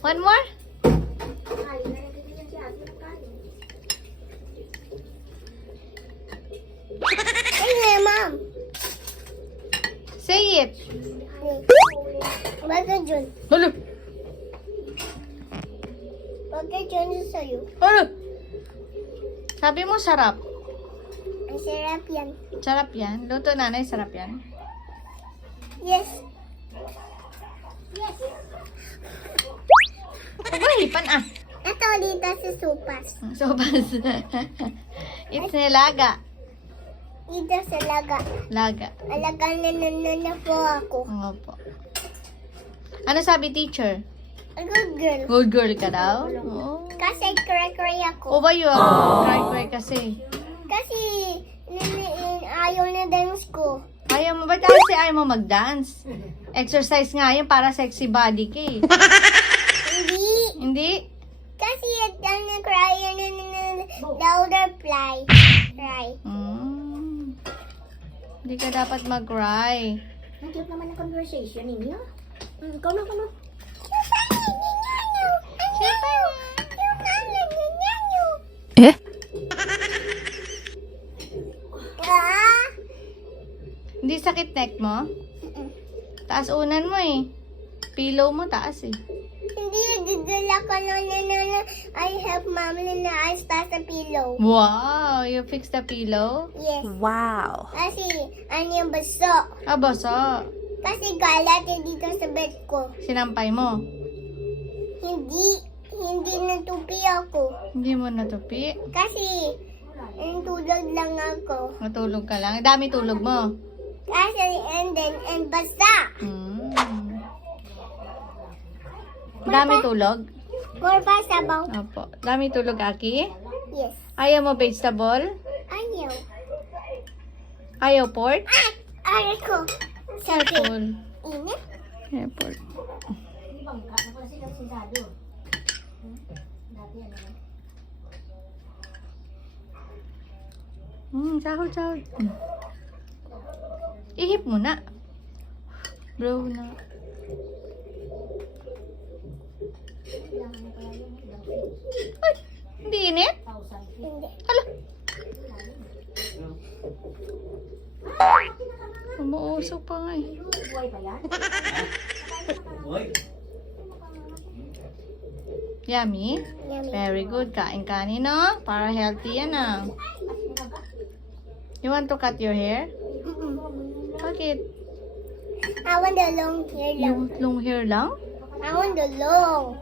One more? Hey, Mom. Say it. Bakit yun? Hala. Bakit yun sa'yo? Hala. Sabi mo sarap. Ang sarap yan. Sarap yan. Luto nanay, sarap yan. Yes. Pagwahipan ah. Ito dito sa sopas. Sopas. It's nilaga. Dito sa laga. Laga. Alaga na po ako. Oo po. Ano sabi teacher? A good girl. Good girl ka daw? Oo. Kasi cry-cry O ako. ba yun? Cry kasi. Kasi ayaw na dance ko. Ayaw mo ba? Kasi ayaw mo mag-dance. Exercise nga yun para sexy body ka eh. Hindi. Hindi? Kasi yan na cry louder fly. Cry. Hindi ka dapat mag-cry. Ang cute naman ang conversation ninyo. Ikaw na. Eh? Ah? Hindi sakit neck mo? Taas unan mo eh. Pillow mo taas eh. Hindi, gagala ka na I help mom na I start the pillow. Wow! You fix the pillow? Yes. Wow! Kasi, ano yung baso? Ah, basa. Kasi galat yung dito sa bed ko. Sinampay mo. Hindi natupi ako. Hindi mo natupi. Kasi, tulog lang ako. Matulog ka lang. Dami tulog mo. Kasi, and basa. Dami tulog? More basa ba? Opo. Dami tulog, Aki? Yes. Ayaw mo vegetable? Ayaw. Ayaw pork? Ayaw ko. Sabi, Apple. init? Ayaw pork. Sahod. Ihip mo na. Bro na. Ay, hindi init? Hindi. Hala. Umuusok pa nga eh. Buhay pa yan? Yummy? Yummy. Very good. Kain no? Para healthy yan ah. You want to cut your hair? Bakit? I want the long hair lang. You want long hair lang? I want the long.